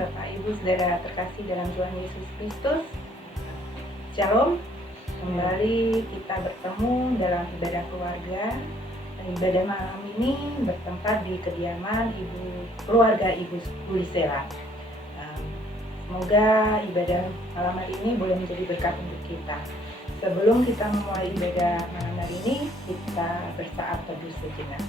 Bapak Ibu Saudara terkasih dalam Tuhan Yesus Kristus. Shalom. Kembali kita bertemu dalam ibadah keluarga. Ibadah malam ini bertempat di kediaman keluarga Ibu Hulisela. Semoga ibadah malam hari ini boleh menjadi berkat untuk kita. Sebelum kita memulai ibadah malam hari ini, kita bersaat teduh sejenak.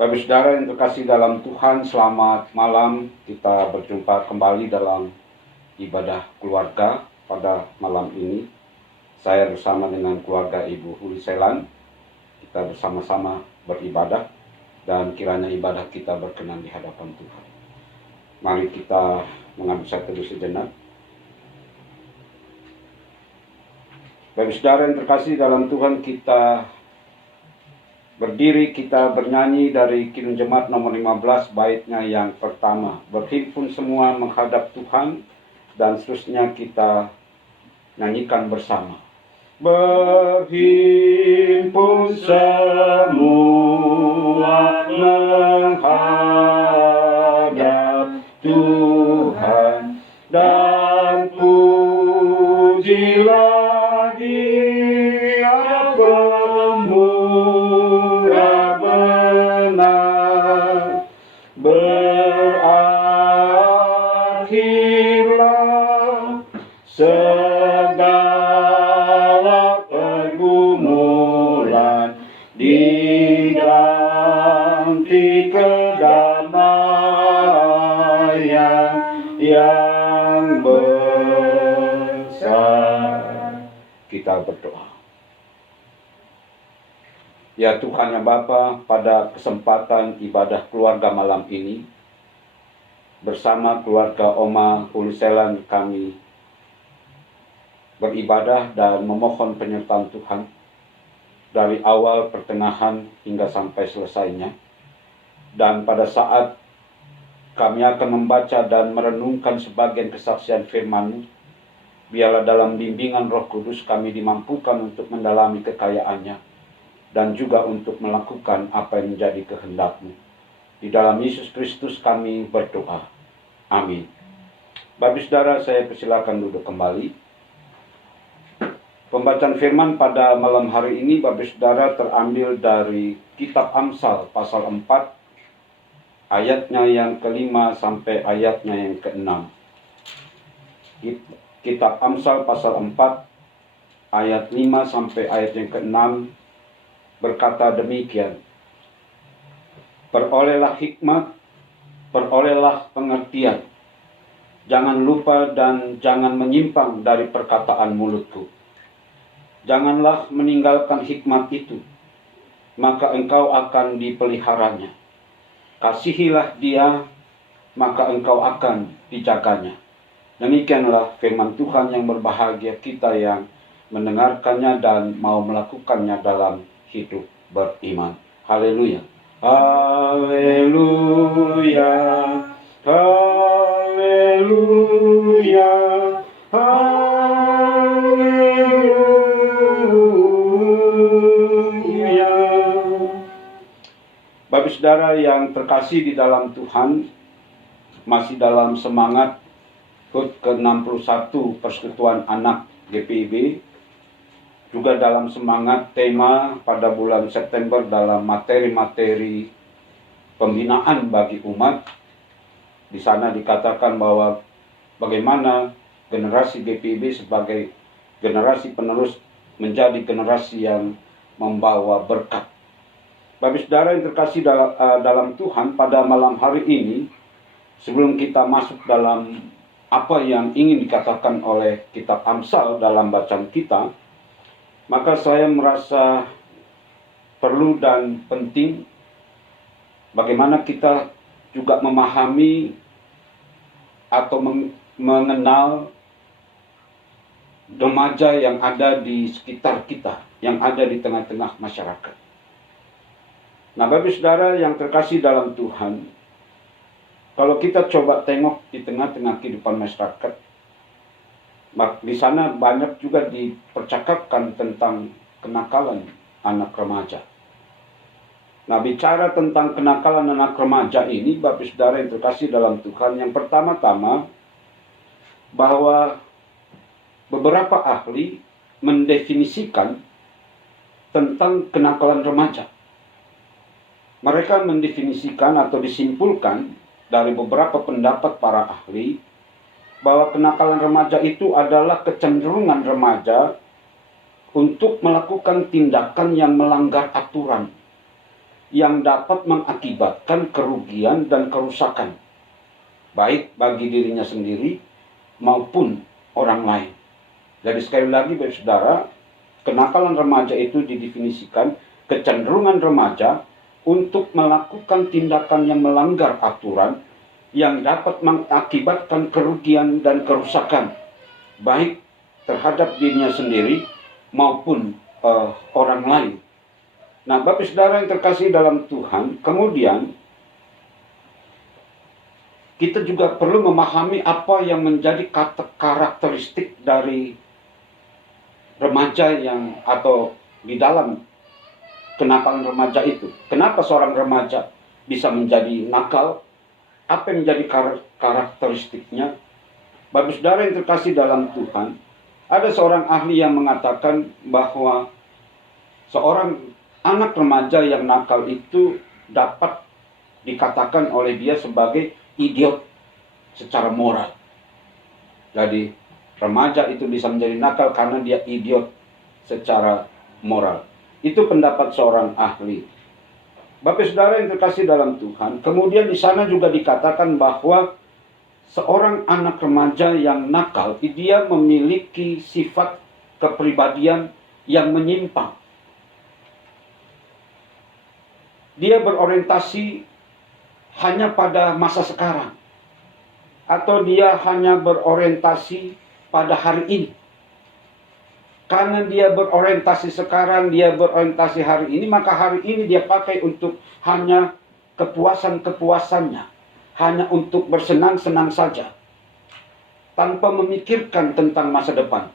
Bapak saudara yang terkasih dalam Tuhan, selamat malam. Kita berjumpa kembali dalam ibadah keluarga pada malam ini. Saya bersama dengan keluarga Ibu Hulisela. Kita bersama-sama beribadah dan kiranya ibadah kita berkenan di hadapan Tuhan. Mari kita mengambil satu teduh sejenak. Bapak saudara yang terkasih dalam Tuhan, kita berdiri, kita bernyanyi dari Kidung Jemaat nomor 15, baitnya yang pertama. Berhimpun semua menghadap Tuhan, dan seterusnya kita nyanyikan bersama. Berhimpun semua menghadap Tuhan, dan pujilah Dia pemurah benar. Berakhirlah segala pergumulan, diganti kedamaian yang besar. Kita berdoa. Ya Tuhan ya Bapa, pada kesempatan ibadah keluarga malam ini, bersama keluarga Oma Hulisela kami beribadah dan memohon penyertaan Tuhan dari awal, pertengahan, hingga sampai selesainya. Dan pada saat kami akan membaca dan merenungkan sebagian kesaksian firman-Mu, biarlah dalam bimbingan Roh Kudus kami dimampukan untuk mendalami kekayaannya dan juga untuk melakukan apa yang menjadi kehendak-Mu. Di dalam Yesus Kristus kami berdoa. Amin. Bapak saudara, saya persilakan duduk kembali. Pembacaan firman pada malam hari ini, Bapak saudara, terambil dari Kitab Amsal pasal 4, ayatnya yang ke-5 sampai ayatnya yang ke-6. Kitab Amsal pasal 4, ayat 5 sampai ayat yang ke-6, berkata demikian. Perolehlah hikmat, perolehlah pengertian. Jangan lupa dan jangan menyimpang dari perkataan mulutku. Janganlah meninggalkan hikmat itu, maka engkau akan dipeliharanya. Kasihilah dia, maka engkau akan dijaganya. Demikianlah firman Tuhan yang berbahagia kita yang mendengarkannya dan mau melakukannya dalam hidup beriman. Haleluya. Haleluya. Haleluya. Haleluya. Bapak saudara yang terkasih di dalam Tuhan, masih dalam semangat HUT ke-61 Persekutuan Anak GPIB, juga dalam semangat tema pada bulan September dalam materi-materi pembinaan bagi umat. Di sana dikatakan bahwa bagaimana generasi GPIB sebagai generasi penerus menjadi generasi yang membawa berkat. Bapak saudara yang terkasih dalam Tuhan, pada malam hari ini, sebelum kita masuk dalam apa yang ingin dikatakan oleh Kitab Amsal dalam bacaan kita, maka saya merasa perlu dan penting bagaimana kita juga memahami atau mengenal remaja yang ada di sekitar kita, yang ada di tengah-tengah masyarakat. Nah, Bapak Saudara yang terkasih dalam Tuhan, Kalau kita coba tengok di tengah-tengah kehidupan masyarakat, di sana banyak juga dipercakapkan tentang kenakalan anak remaja. Nah, bicara tentang kenakalan anak remaja ini, Bapak Saudara yang terkasih dalam Tuhan, yang pertama-tama bahwa beberapa ahli mendefinisikan tentang kenakalan remaja. Mereka mendefinisikan atau disimpulkan dari beberapa pendapat para ahli bahwa kenakalan remaja itu adalah kecenderungan remaja untuk melakukan tindakan yang melanggar aturan, yang dapat mengakibatkan kerugian dan kerusakan, baik bagi dirinya sendiri maupun orang lain. Jadi sekali lagi, Bapak Saudara, kenakalan remaja itu didefinisikan kecenderungan remaja untuk melakukan tindakan yang melanggar aturan, yang dapat mengakibatkan kerugian dan kerusakan, baik terhadap dirinya sendiri maupun orang lain. Nah, Bapak Saudara yang terkasih dalam Tuhan, kemudian kita juga perlu memahami apa yang menjadi karakteristik dari remaja yang atau di dalam kenakalan remaja itu. Kenapa seorang remaja bisa menjadi nakal? Apa yang menjadi karakteristiknya? Bapak Saudara yang terkasih dalam Tuhan, ada seorang ahli yang mengatakan bahwa seorang anak remaja yang nakal itu dapat dikatakan oleh dia sebagai idiot secara moral. Jadi remaja itu bisa menjadi nakal karena dia idiot secara moral. Itu pendapat seorang ahli. Bapak Saudara yang terkasih dalam Tuhan, kemudian di sana juga dikatakan bahwa seorang anak remaja yang nakal, dia memiliki sifat kepribadian yang menyimpang. Dia berorientasi hanya pada masa sekarang, atau dia hanya berorientasi pada hari ini. Karena dia berorientasi sekarang, dia berorientasi hari ini, maka hari ini dia pakai untuk hanya kepuasan-kepuasannya, hanya untuk bersenang-senang saja, tanpa memikirkan tentang masa depan.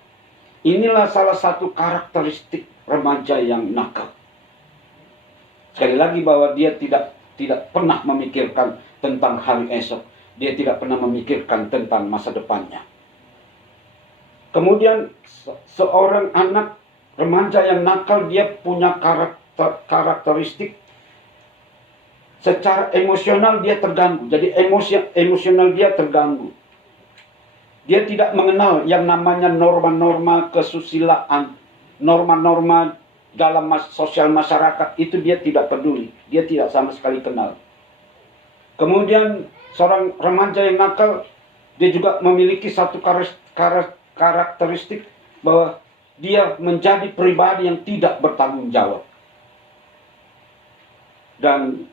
Inilah salah satu karakteristik remaja yang nakal. Sekali lagi bahwa dia tidak pernah memikirkan tentang hari esok. Dia tidak pernah memikirkan tentang masa depannya. Kemudian seorang anak remaja yang nakal, dia punya karakteristik secara emosional dia terganggu. Jadi emosional dia terganggu. Dia tidak mengenal yang namanya norma-norma kesusilaan, norma-norma dalam sosial masyarakat, itu dia tidak peduli. Dia tidak sama sekali kenal. Kemudian seorang remaja yang nakal, dia juga memiliki satu karakteristik bahwa dia menjadi pribadi yang tidak bertanggung jawab. Dan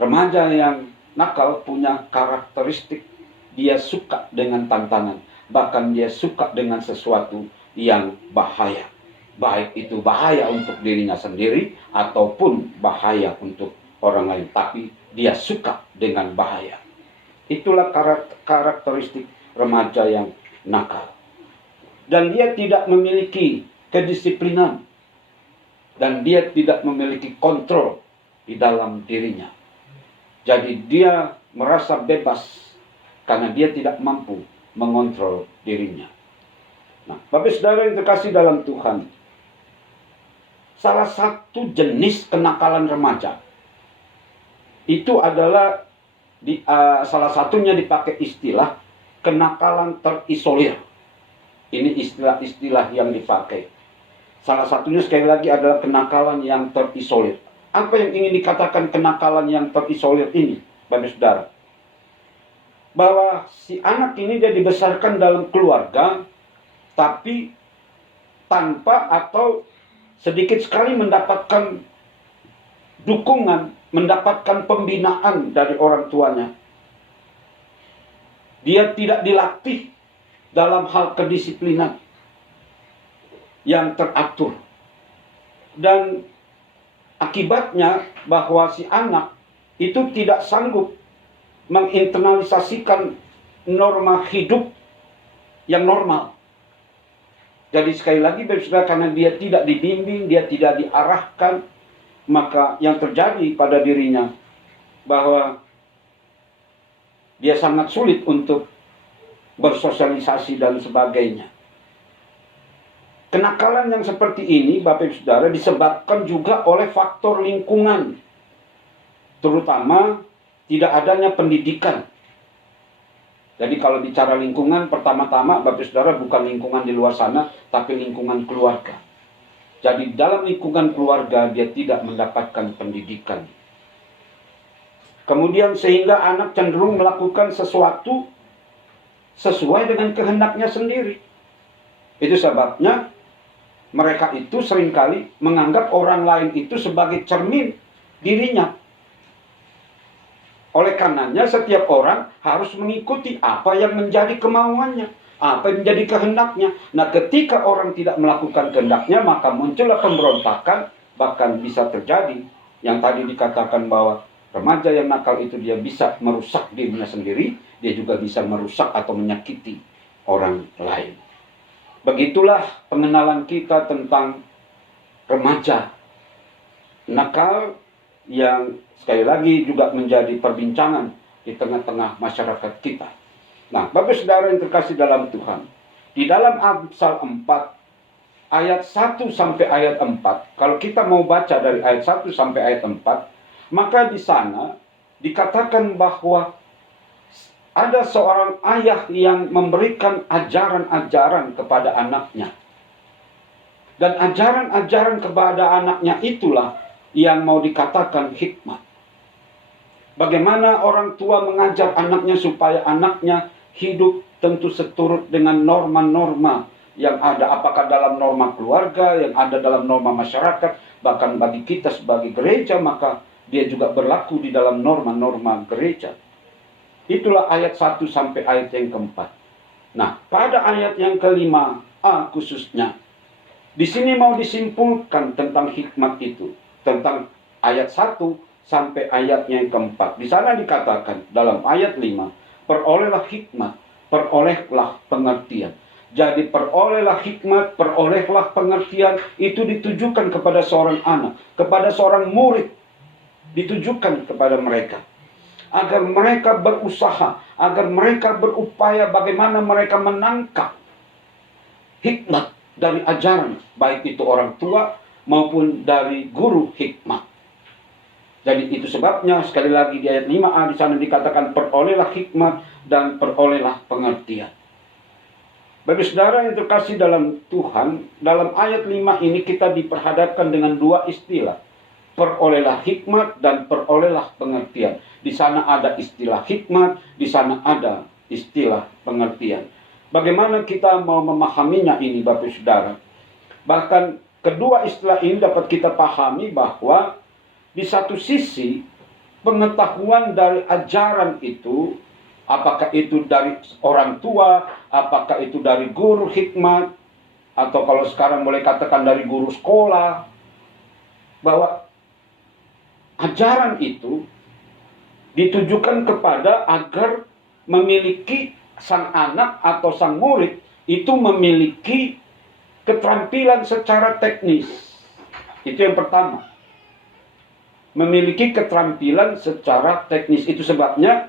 remaja yang nakal punya karakteristik dia suka dengan tantangan. Bahkan dia suka dengan sesuatu yang bahaya. Baik itu bahaya untuk dirinya sendiri ataupun bahaya untuk orang lain. Tapi dia suka dengan bahaya. Itulah karakteristik remaja yang nakal. Dan dia tidak memiliki kedisiplinan. Dan dia tidak memiliki kontrol di dalam dirinya. Jadi dia merasa bebas karena dia tidak mampu mengontrol dirinya. Nah, Bapak Saudara yang terkasih dalam Tuhan, salah satu jenis kenakalan remaja itu adalah salah satunya dipakai istilah kenakalan terisolir. Ini istilah-istilah yang dipakai. Salah satunya sekali lagi adalah kenakalan yang terisolir. Apa yang ingin dikatakan kenakalan yang terisolir ini, Bapak Saudara? Bahwa si anak ini dia dibesarkan dalam keluarga, tapi tanpa atau sedikit sekali mendapatkan dukungan, mendapatkan pembinaan dari orang tuanya. Dia tidak dilatih dalam hal kedisiplinan yang teratur. Dan akibatnya bahwa si anak itu tidak sanggup menginternalisasikan norma hidup yang normal. Jadi sekali lagi Bapak Saudara, karena dia tidak dibimbing, dia tidak diarahkan, maka yang terjadi pada dirinya bahwa dia sangat sulit untuk bersosialisasi dan sebagainya. Kenakalan yang seperti ini Bapak Ibu Saudara disebabkan juga oleh faktor lingkungan, terutama tidak adanya pendidikan. Jadi kalau bicara lingkungan, pertama-tama Bapak Saudara bukan lingkungan di luar sana, tapi lingkungan keluarga. Jadi dalam lingkungan keluarga dia tidak mendapatkan pendidikan. Kemudian sehingga anak cenderung melakukan sesuatu sesuai dengan kehendaknya sendiri. Itu sebabnya mereka itu seringkali menganggap orang lain itu sebagai cermin dirinya. Oleh karenanya setiap orang harus mengikuti apa yang menjadi kemauannya, apa yang menjadi kehendaknya. Nah, ketika orang tidak melakukan kehendaknya, maka muncullah pemberontakan, bahkan bisa terjadi yang tadi dikatakan bahwa remaja yang nakal itu dia bisa merusak dirinya sendiri, dia juga bisa merusak atau menyakiti orang lain. Begitulah pengenalan kita tentang remaja nakal yang sekali lagi juga menjadi perbincangan di tengah-tengah masyarakat kita. Nah, Bapak Saudara yang terkasih dalam Tuhan, di dalam Amsal 4 ayat 1 sampai ayat 4, kalau kita mau baca dari ayat 1 sampai ayat 4, maka di sana dikatakan bahwa ada seorang ayah yang memberikan ajaran-ajaran kepada anaknya. Dan ajaran-ajaran kepada anaknya itulah yang mau dikatakan hikmat. Bagaimana orang tua mengajar anaknya supaya anaknya hidup tentu seturut dengan norma-norma yang ada. Apakah dalam norma keluarga, yang ada dalam norma masyarakat, bahkan bagi kita sebagai gereja, maka dia juga berlaku di dalam norma-norma gereja. Itulah ayat 1 sampai ayat yang keempat. Nah, pada ayat yang kelima A khususnya, di sini mau disimpulkan tentang hikmat itu. Tentang ayat 1 sampai ayat yang keempat. Di sana dikatakan dalam ayat 5, perolehlah hikmat, perolehlah pengertian. Jadi perolehlah hikmat, perolehlah pengertian, itu ditujukan kepada seorang anak, kepada seorang murid, ditujukan kepada mereka. Agar mereka berusaha, agar mereka berupaya bagaimana mereka menangkap hikmat dari ajaran, baik itu orang tua maupun dari guru hikmat. Jadi itu sebabnya sekali lagi di ayat 5a di sana dikatakan perolehlah hikmat dan perolehlah pengertian. Bagi saudara yang terkasih dalam Tuhan, dalam ayat 5 ini kita diperhadapkan dengan dua istilah. Perolehlah hikmat dan perolehlah pengertian. Di sana ada istilah hikmat, di sana ada istilah pengertian. Bagaimana kita mau memahaminya ini Bapak Saudara? Bahkan kedua istilah ini dapat kita pahami bahwa di satu sisi pengetahuan dari ajaran itu, apakah itu dari orang tua, apakah itu dari guru hikmat, atau kalau sekarang boleh katakan dari guru sekolah, bahwa ajaran itu ditujukan kepada agar memiliki sang anak atau sang murid itu memiliki keterampilan secara teknis. Itu yang pertama. Memiliki keterampilan secara teknis. Itu sebabnya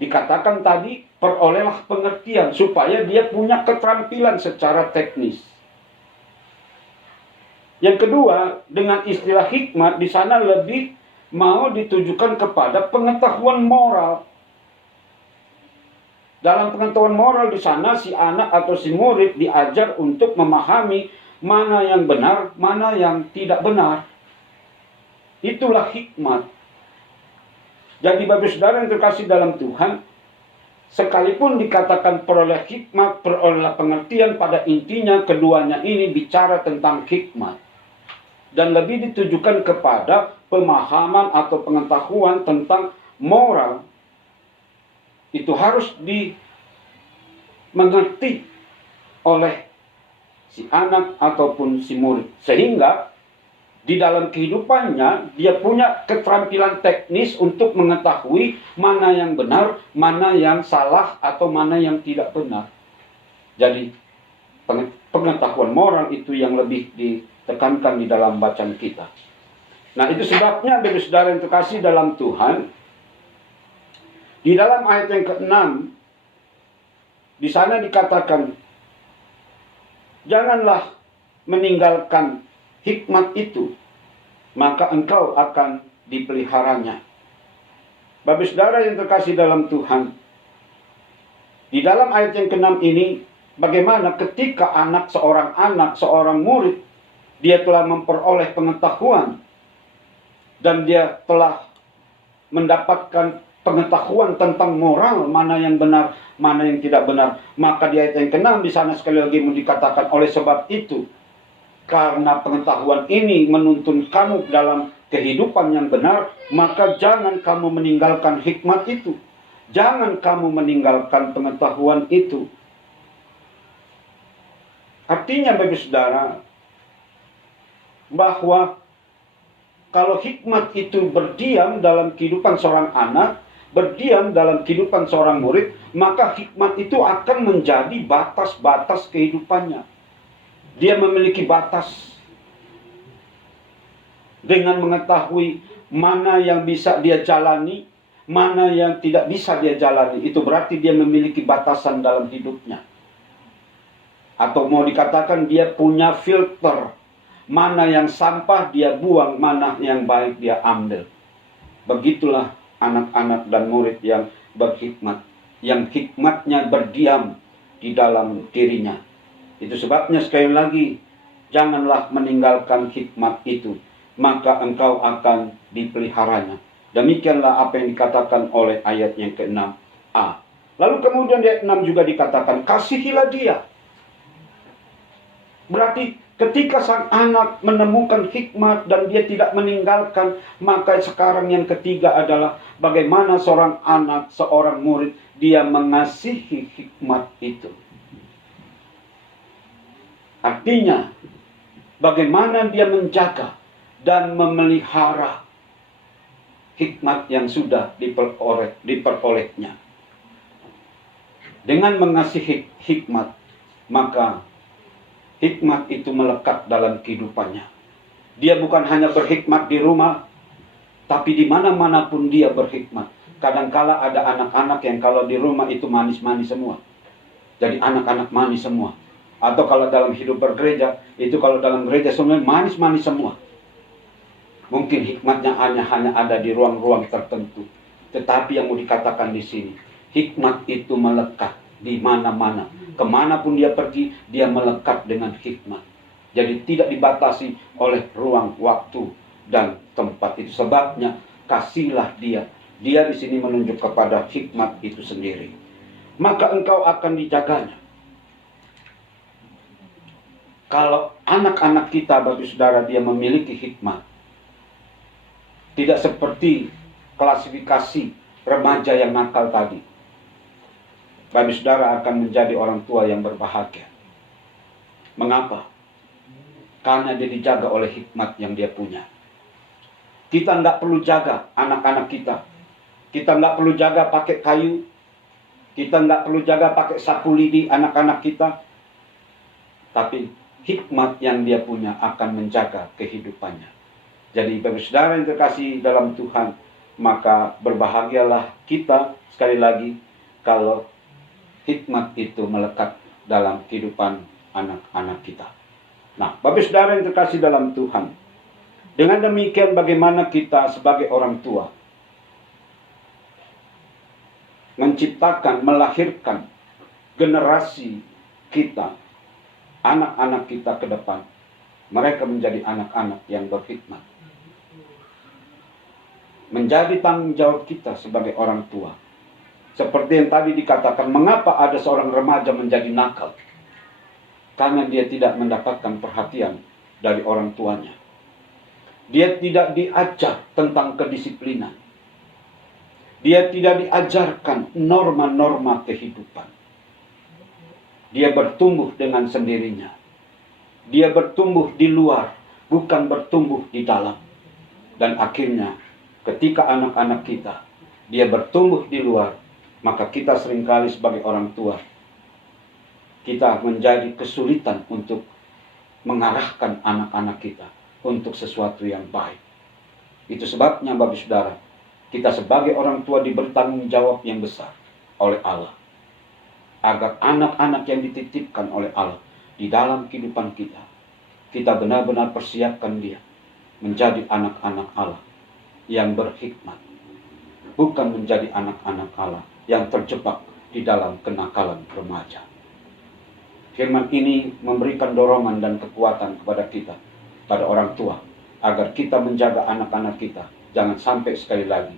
dikatakan tadi perolehlah pengertian supaya dia punya keterampilan secara teknis. Yang kedua, dengan istilah hikmat di sana lebih mau ditujukan kepada pengetahuan moral. Dalam pengetahuan moral di sana si anak atau si murid diajar untuk memahami mana yang benar, mana yang tidak benar. Itulah hikmat. Jadi Bapak Saudara yang terkasih dalam Tuhan, sekalipun dikatakan peroleh hikmat, peroleh pengertian, pada intinya keduanya ini bicara tentang hikmat. Dan lebih ditujukan kepada pemahaman atau pengetahuan tentang moral. Itu harus dimengerti oleh si anak ataupun si murid. Sehingga Di dalam kehidupannya, dia punya keterampilan teknis untuk mengetahui mana yang benar, mana yang salah, atau mana yang tidak benar. Jadi, pengetahuan moral itu yang lebih ditekankan di dalam bacaan kita. Nah, itu sebabnya, Bapak Saudara yang terkasih dalam Tuhan, di dalam ayat yang ke-6, di sana dikatakan, janganlah meninggalkan hikmat itu, maka engkau akan dipeliharanya. Bapak Saudara yang terkasih dalam Tuhan, di dalam ayat yang ke-6 ini, bagaimana ketika seorang murid, dia telah memperoleh pengetahuan, dan dia telah mendapatkan pengetahuan tentang moral, mana yang benar, mana yang tidak benar. Maka di ayat yang ke-6 di sana sekali lagi dikatakan, oleh sebab itu, karena pengetahuan ini menuntun kamu dalam kehidupan yang benar, maka jangan kamu meninggalkan hikmat itu. Jangan kamu meninggalkan pengetahuan itu. Artinya, Bapak Saudara, bahwa kalau hikmat itu berdiam dalam kehidupan seorang anak, berdiam dalam kehidupan seorang murid, maka hikmat itu akan menjadi batas-batas kehidupannya. Dia memiliki batas dengan mengetahui mana yang bisa dia jalani, mana yang tidak bisa dia jalani. Itu berarti dia memiliki batasan dalam hidupnya. Atau mau dikatakan dia punya filter. Mana yang sampah dia buang, mana yang baik dia ambil. Begitulah anak-anak dan murid yang berhikmat, yang hikmatnya berdiam di dalam dirinya. Itu sebabnya sekali lagi, janganlah meninggalkan hikmat itu, maka engkau akan dipeliharanya. Demikianlah apa yang dikatakan oleh ayat yang ke-6a. Lalu kemudian di ayat 6 juga dikatakan, kasihilah dia. Berarti ketika sang anak menemukan hikmat dan dia tidak meninggalkan, maka sekarang yang ketiga adalah bagaimana seorang anak, seorang murid, dia mengasihi hikmat itu. Artinya, bagaimana dia menjaga dan memelihara hikmat yang sudah diperolehnya. Dengan mengasihi hikmat, maka hikmat itu melekat dalam kehidupannya. Dia bukan hanya berhikmat di rumah, tapi di mana-mana pun dia berhikmat. Kadangkala ada anak-anak yang kalau di rumah itu manis-manis semua. Jadi anak-anak manis semua. Atau kalau dalam hidup bergereja, itu kalau dalam gereja semua manis-manis semua. Mungkin hikmatnya hanya ada di ruang-ruang tertentu. Tetapi yang mau dikatakan di sini, hikmat itu melekat di mana-mana. Kemanapun dia pergi, dia melekat dengan hikmat. Jadi tidak dibatasi oleh ruang, waktu, dan tempat. Itu sebabnya kasihlah dia. Dia di sini menunjuk kepada hikmat itu sendiri. Maka engkau akan dijaganya. Kalau anak-anak kita, Bapak Saudara, dia memiliki hikmat. Tidak seperti klasifikasi remaja yang nakal tadi. Bapak Saudara akan menjadi orang tua yang berbahagia. Mengapa? Karena dia dijaga oleh hikmat yang dia punya. Kita nggak perlu jaga anak-anak kita. Kita nggak perlu jaga pakai kayu. Kita nggak perlu jaga pakai sapu lidi anak-anak kita. Tapi hikmat yang dia punya akan menjaga kehidupannya. Jadi Bapak Saudara yang terkasih dalam Tuhan, maka berbahagialah kita sekali lagi kalau hikmat itu melekat dalam kehidupan anak-anak kita. Nah, Bapak Saudara yang terkasih dalam Tuhan, dengan demikian bagaimana kita sebagai orang tua menciptakan, melahirkan generasi kita, anak-anak kita ke depan, mereka menjadi anak-anak yang berhikmat. Menjadi tanggung jawab kita sebagai orang tua. Seperti yang tadi dikatakan, mengapa ada seorang remaja menjadi nakal? Karena dia tidak mendapatkan perhatian dari orang tuanya. Dia tidak diajar tentang kedisiplinan. Dia tidak diajarkan norma-norma kehidupan. Dia bertumbuh dengan sendirinya. Dia bertumbuh di luar bukan bertumbuh di dalam. Dan akhirnya ketika anak-anak kita dia bertumbuh di luar, maka kita seringkali sebagai orang tua kita menjadi kesulitan untuk mengarahkan anak-anak kita untuk sesuatu yang baik. Itu sebabnya Bapak Saudara, kita sebagai orang tua diberi tanggung jawab yang besar oleh Allah, agar anak-anak yang dititipkan oleh Allah di dalam kehidupan kita, kita benar-benar persiapkan dia menjadi anak-anak Allah yang berhikmat, bukan menjadi anak-anak Allah yang terjebak di dalam kenakalan remaja. Firman ini memberikan dorongan dan kekuatan kepada kita, pada orang tua, agar kita menjaga anak-anak kita. Jangan sampai sekali lagi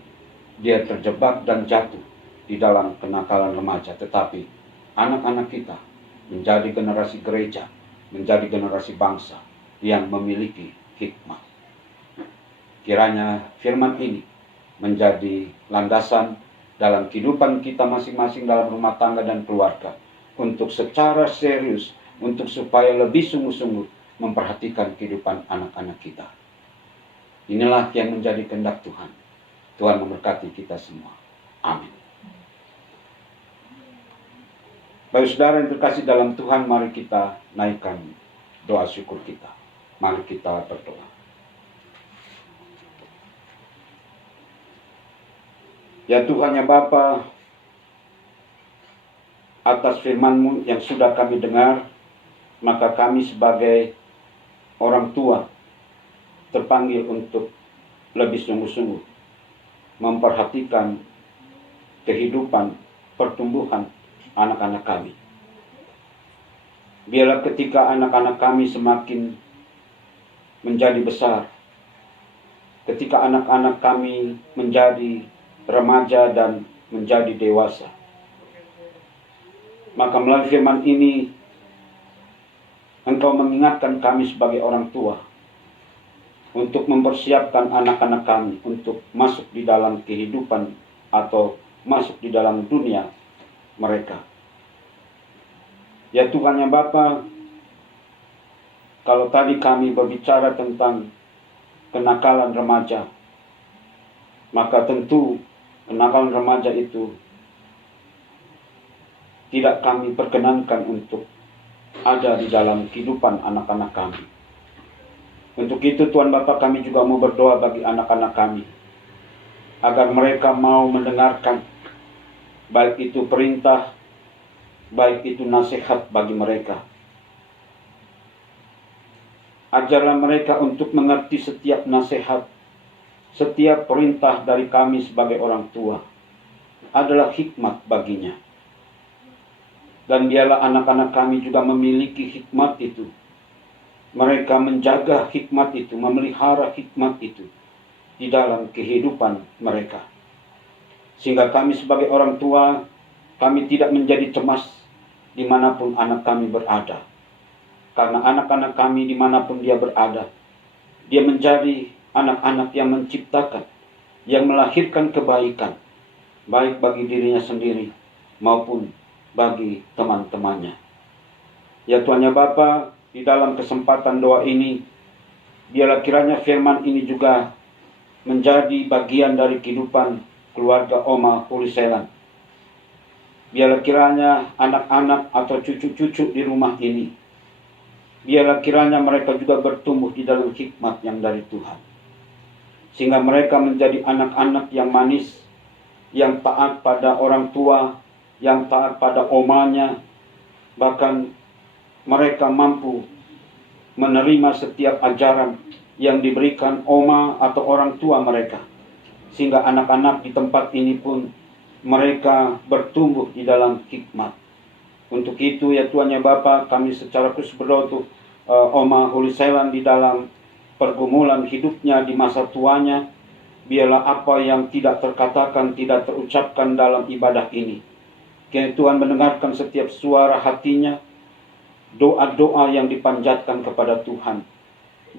dia terjebak dan jatuh di dalam kenakalan remaja. Tetapi anak-anak kita menjadi generasi gereja, menjadi generasi bangsa yang memiliki hikmat. Kiranya firman ini menjadi landasan dalam kehidupan kita masing-masing dalam rumah tangga dan keluarga, untuk secara serius, untuk supaya lebih sungguh-sungguh memperhatikan kehidupan anak-anak kita. Inilah yang menjadi kehendak Tuhan. Tuhan memberkati kita semua. Amin. Baik saudara yang terkasih dalam Tuhan, mari kita naikkan doa syukur kita. Mari kita berdoa. Ya Tuhan, ya Bapa, atas firman-Mu yang sudah kami dengar, maka kami sebagai orang tua terpanggil untuk lebih sungguh-sungguh memperhatikan kehidupan, pertumbuhan anak-anak kami. Biarlah ketika anak-anak kami semakin menjadi besar, ketika anak-anak kami menjadi remaja dan menjadi dewasa, maka melalui firman ini Engkau mengingatkan kami sebagai orang tua untuk mempersiapkan anak-anak kami untuk masuk di dalam kehidupan atau masuk di dalam dunia mereka. Ya Tuhan, ya Bapa, kalau tadi kami berbicara tentang kenakalan remaja, maka tentu kenakalan remaja itu tidak kami perkenankan untuk ada di dalam kehidupan anak-anak kami. Untuk itu Tuhan Bapa, kami juga mau berdoa bagi anak-anak kami, agar mereka mau mendengarkan, baik itu perintah, baik itu nasihat bagi mereka. Ajarlah mereka untuk mengerti setiap nasihat, setiap perintah dari kami sebagai orang tua adalah hikmat baginya. Dan biarlah anak-anak kami juga memiliki hikmat itu. Mereka menjaga hikmat itu, memelihara hikmat itu di dalam kehidupan mereka. Sehingga kami sebagai orang tua, kami tidak menjadi cemas dimanapun anak kami berada. Karena anak-anak kami dimanapun dia berada, dia menjadi anak-anak yang menciptakan, yang melahirkan kebaikan, baik bagi dirinya sendiri maupun bagi teman-temannya. Ya Tuhan, ya Bapa, di dalam kesempatan doa ini, biarlah kiranya firman ini juga menjadi bagian dari kehidupan keluarga Oma Huliselan. Biarlah kiranya anak-anak atau cucu-cucu di rumah ini, biarlah kiranya mereka juga bertumbuh di dalam hikmat yang dari Tuhan. Sehingga mereka menjadi anak-anak yang manis, yang taat pada orang tua, yang taat pada omanya, bahkan mereka mampu menerima setiap ajaran yang diberikan oma atau orang tua mereka. Sehingga anak-anak di tempat ini pun mereka bertumbuh di dalam hikmat. Untuk itu ya Tuhan, ya Bapa, kami secara khusus berdoa untuk Oma Huliselan di dalam pergumulan hidupnya di masa tuanya. Biarlah apa yang tidak terkatakan, tidak terucapkan dalam ibadah ini, kiranya Tuhan mendengarkan setiap suara hatinya, doa-doa yang dipanjatkan kepada Tuhan.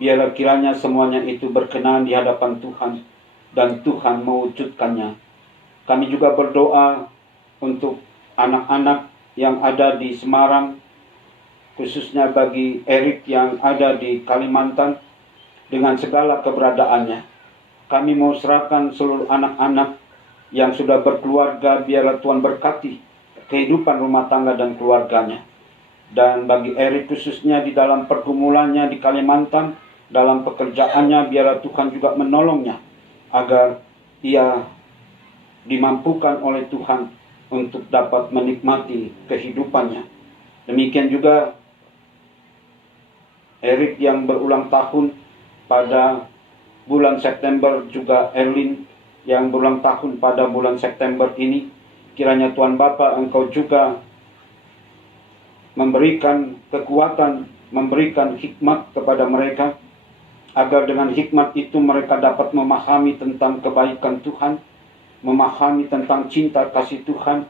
Biarlah kiranya semuanya itu berkenan di hadapan Tuhan, dan Tuhan mewujudkannya. Kami juga berdoa untuk anak-anak yang ada di Semarang, khususnya bagi Erik yang ada di Kalimantan. dengan segala keberadaannya. Kami mau serahkan seluruh anak-anak yang sudah berkeluarga, biarlah Tuhan berkati kehidupan rumah tangga dan keluarganya. Dan bagi Erik khususnya di dalam pergumulannya di Kalimantan, dalam pekerjaannya, biarlah Tuhan juga menolongnya agar ia dimampukan oleh Tuhan untuk dapat menikmati kehidupannya. Demikian juga Erik yang berulang tahun pada bulan September, juga Erlin yang berulang tahun pada bulan September ini. Kiranya Tuhan Bapa, Engkau juga memberikan kekuatan, memberikan hikmat kepada mereka, agar dengan hikmat itu mereka dapat memahami tentang kebaikan Tuhan, memahami tentang cinta kasih Tuhan,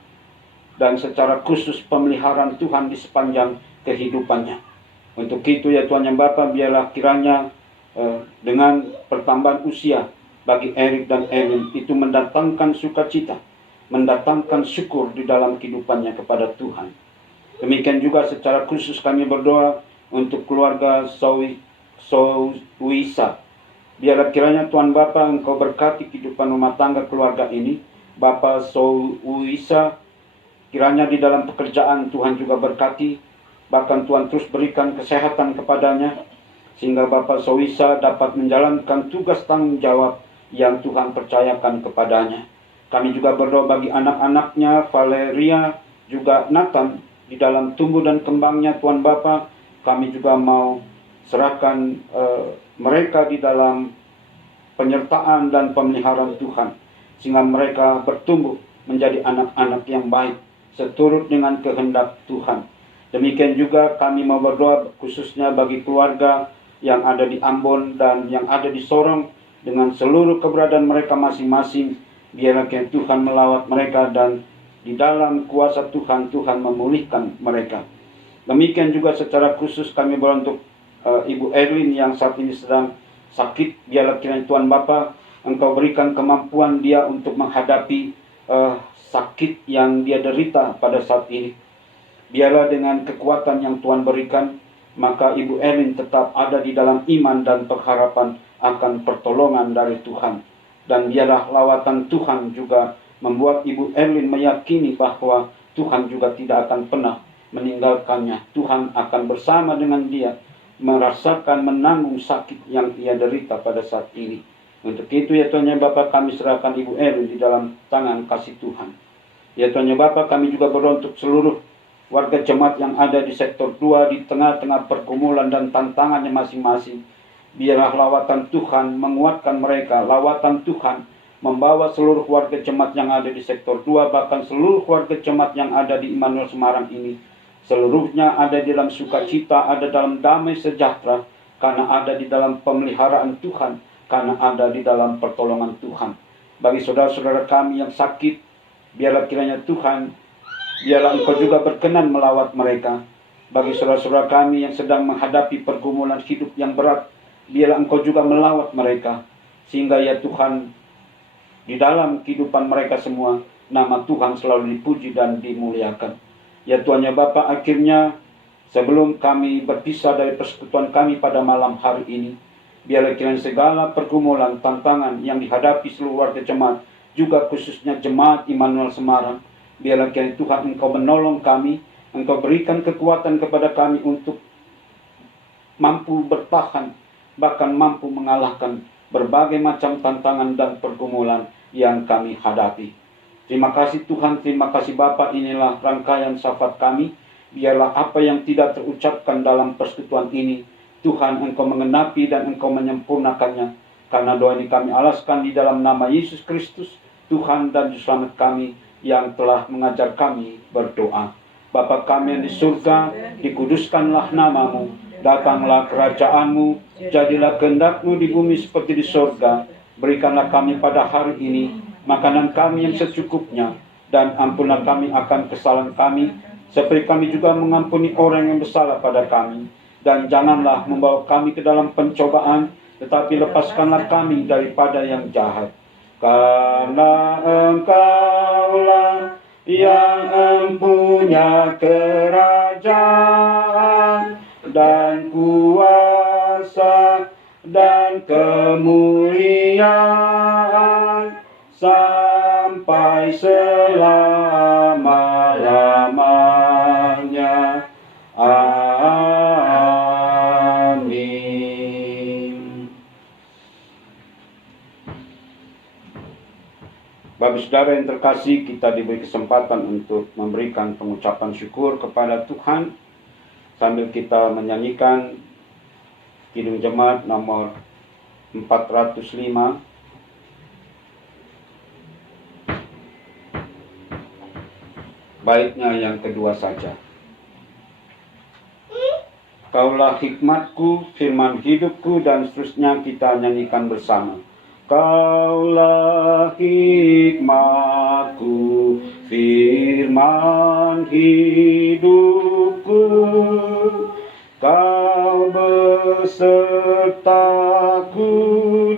dan secara khusus pemeliharaan Tuhan di sepanjang kehidupannya. Untuk itu ya Tuhan yang Bapa, biarlah kiranya dengan pertambahan usia bagi Erik dan Erwin itu mendatangkan sukacita, mendatangkan syukur di dalam kehidupannya kepada Tuhan. Demikian juga secara khusus kami berdoa untuk keluarga Sowisa. Biarlah kiranya Tuhan Bapa, Engkau berkati kehidupan rumah tangga keluarga ini. Bapa Sowisa, kiranya di dalam pekerjaan Tuhan juga berkati, bahkan Tuhan terus berikan kesehatan kepadanya, sehingga Bapak Sowisa dapat menjalankan tugas tanggung jawab yang Tuhan percayakan kepadanya. Kami juga berdoa bagi anak-anaknya, Valeria, juga Nathan, di dalam tumbuh dan kembangnya Tuhan Bapa. Kami juga mau serahkan mereka di dalam penyertaan dan pemeliharaan Tuhan, sehingga mereka bertumbuh menjadi anak-anak yang baik, seturut dengan kehendak Tuhan. Demikian juga kami mau berdoa khususnya bagi keluarga yang ada di Ambon dan yang ada di Sorong, dengan seluruh keberadaan mereka masing-masing. Biarlah Tuhan melawat mereka, dan di dalam kuasa Tuhan, Tuhan memulihkan mereka. Demikian juga secara khusus kami berdoa untuk Ibu Erwin yang saat ini sedang sakit. Biarlah kiranya Tuhan Bapa, Engkau berikan kemampuan dia untuk menghadapi sakit yang dia derita pada saat ini. Biarlah dengan kekuatan yang Tuhan berikan, maka Ibu Erwin tetap ada di dalam iman dan pengharapan akan pertolongan dari Tuhan. Dan biarlah lawatan Tuhan juga membuat Ibu Erwin meyakini bahwa Tuhan juga tidak akan pernah meninggalkannya. Tuhan akan bersama dengan dia, merasakan menanggung sakit yang ia derita pada saat ini. Untuk itu ya Tuhan ya Bapa, kami serahkan Ibu Erwin di dalam tangan kasih Tuhan. Ya Tuhan ya Bapa, kami juga berdoa untuk seluruh warga jemaat yang ada di sektor 2 di tengah-tengah pergumulan dan tantangannya masing-masing. Biarlah lawatan Tuhan menguatkan mereka, lawatan Tuhan membawa seluruh warga jemaat yang ada di sektor 2, bahkan seluruh warga jemaat yang ada di Immanuel Semarang ini. Seluruhnya ada di dalam sukacita, ada dalam damai sejahtera, karena ada di dalam pemeliharaan Tuhan, karena ada di dalam pertolongan Tuhan. Bagi saudara-saudara kami yang sakit, biarlah kiranya Tuhan, biarlah Engkau juga berkenan melawat mereka. Bagi saudara-saudara kami yang sedang menghadapi pergumulan hidup yang berat, biarlah Engkau juga melawat mereka, sehingga ya Tuhan, di dalam kehidupan mereka semua, nama Tuhan selalu dipuji dan dimuliakan. Ya Tuhan ya Bapa, akhirnya sebelum kami berpisah dari persekutuan kami pada malam hari ini, biarlah kiranya segala pergumulan, tantangan yang dihadapi seluruh warga jemaat, juga khususnya jemaat Immanuel Semarang, biarlah kiranya Tuhan Engkau menolong kami, Engkau berikan kekuatan kepada kami untuk mampu bertahan, bahkan mampu mengalahkan berbagai macam tantangan dan pergumulan yang kami hadapi. Terima kasih Tuhan, terima kasih Bapa. Inilah rangkaian syafaat kami. Biarlah apa yang tidak terucapkan dalam persekutuan ini, Tuhan Engkau mengenapi dan Engkau menyempurnakannya. Karena doa ini kami alaskan di dalam nama Yesus Kristus, Tuhan dan Juru Selamat kami, yang telah mengajar kami berdoa. Bapa kami yang di surga, dikuduskanlah namamu, datanglah kerajaan-Mu, jadilah kehendak-Mu di bumi seperti di surga. Berikanlah kami pada hari ini makanan kami yang secukupnya, dan ampunlah kami akan kesalahan kami, seperti kami juga mengampuni orang yang bersalah pada kami. Dan janganlah membawa kami ke dalam pencobaan, tetapi lepaskanlah kami daripada yang jahat. Karena Engkaulah yang empunya kerajaan dan kuasa dan kemuliaan sampai selama-lamanya. Amin. Bapak saudara yang terkasih, kita diberi kesempatan untuk memberikan pengucapan syukur kepada Tuhan sambil kita menyanyikan Kidung Jemaat nomor 405. Baitnya yang kedua saja. Kaulah hikmatku, firman hidupku, dan seterusnya kita nyanyikan bersama. Kaulah hikmatku, firman hidupku, Kau besertaku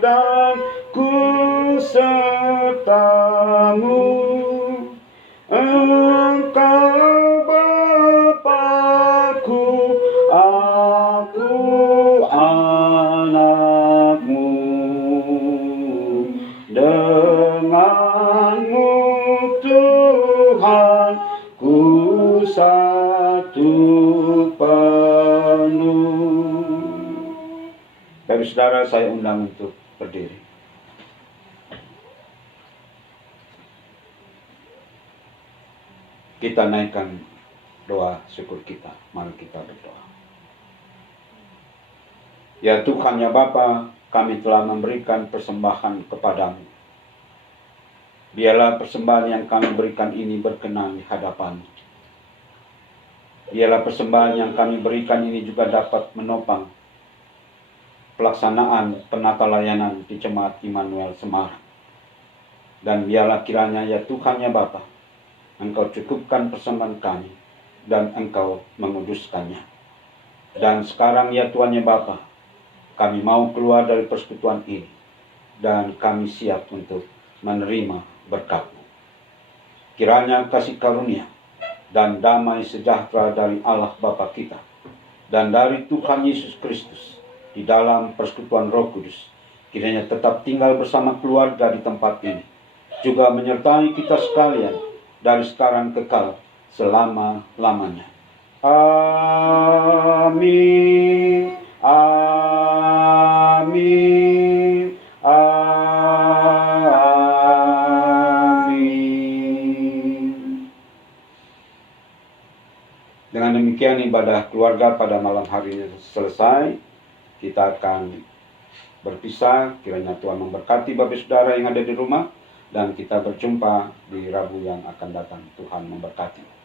dan ku sertamu. Engkau Bapa-Ku, aku anakmu. Denganmu Tuhan, ku satu penuh. Bapak saudara, saya undang untuk berdiri. Kita naikkan doa syukur kita. Mari kita berdoa. Ya Tuhan, ya Bapa, kami telah memberikan persembahan kepadamu. Biarlah persembahan yang kami berikan ini berkenan di hadapan-Mu. Biarlah persembahan yang kami berikan ini juga dapat menopang pelaksanaan penata layanan di Jemaat Immanuel Semarang. Dan biarlah kiranya ya Tuhan, ya Bapa, Engkau cukupkan persembahan kami dan Engkau menguduskannya. Dan sekarang ya Tuhan, ya Bapa, kami mau keluar dari persekutuan ini dan kami siap untuk menerima berkat-Mu. Kiranya kasih karunia dan damai sejahtera dari Allah Bapa kita dan dari Tuhan Yesus Kristus di dalam persekutuan Roh Kudus kiranya tetap tinggal bersama keluarga di tempat ini, juga menyertai kita sekalian dari sekarang kekal selama-lamanya. Amin. Amin. Amin. Dengan demikian ibadah keluarga pada malam hari ini selesai. Kita akan berpisah. Kiranya Tuhan memberkati Bapak Saudara yang ada di rumah. Dan kita berjumpa di Rabu yang akan datang. Tuhan memberkati.